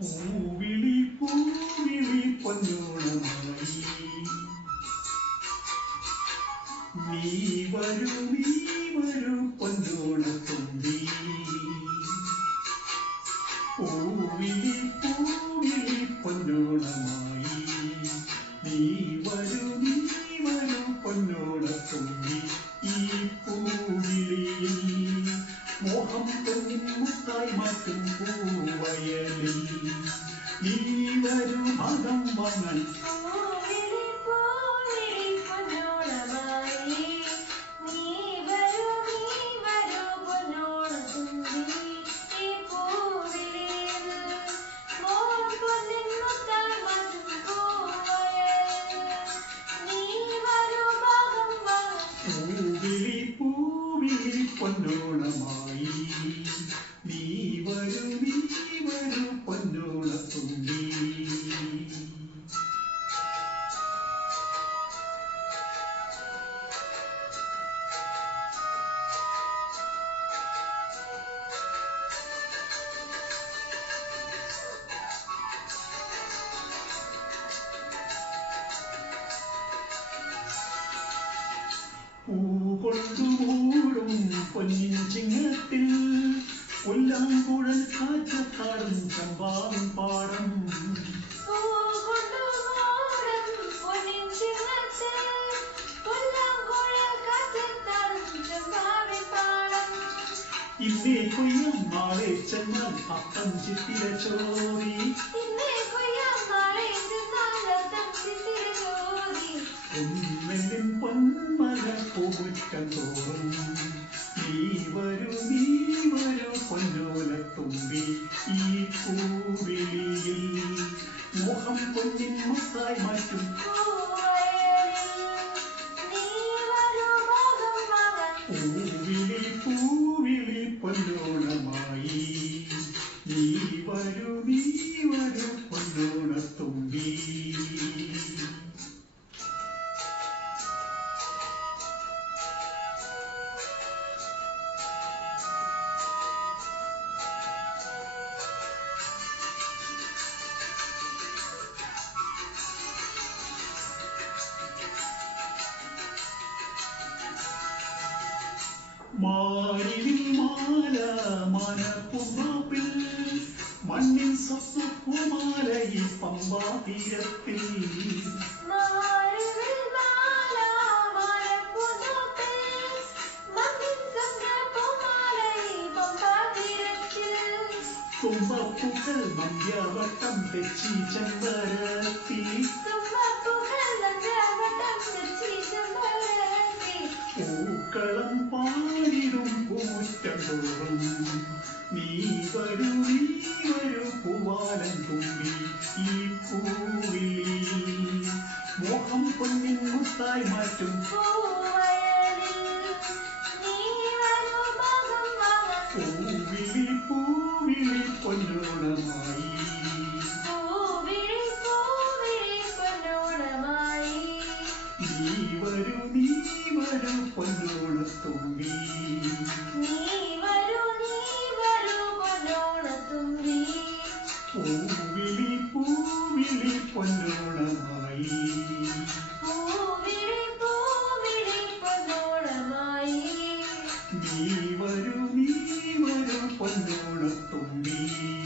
പൂവിളി പൂവിളി പൊന്നുളമായി നീ വരൂ നീ വരൂ വാങ്ങാൻ പൂവിളി പൂവിളി പൊന്നോണമായി. നീ പൂകൊണ്ടുമൂടും പൊന്നിൻ ചിങ്ങത്തിൽ. കൊല്ലാങ്കുഴൽ കാറ്റത്താടും ചമ്പാവും പാടം. ഇന്നേ കൊയ്യാം നാളെ ചെന്നാൽ അപ്പം ചിത്തിര ചോറി ഒന്നെല്ലിൻ പൊന്മല തോറും നീ വരൂ നീ വരൂ പൊന്നോലത്തുമ്പി ഈ പൂവിളിയിൽ മുഖം പൊന്നിൻ മുത്തായി മാറ്റും പൂവിളി പൂവിളി പൊന്നോളമായി നീ വരൂ നീ വരൂ മാരിവിൽ മാല മനപ്പുമാപ്പിൽ മണ്ണിൻ സ്വപ്നപ്പുമാല ഈ പമ്പാ തീരത്തിൽ തുമ്പപ്പൂക്കൾ മന്ധ്യവട്ടം തെച്ചി ചെമ്പരത്തി പൂക്കളം പാടിടും പൂറ്റം തോറും നീ വരൂ നീ വരൂ നീ വരൂ പൊന്നോണത്തുമ്പി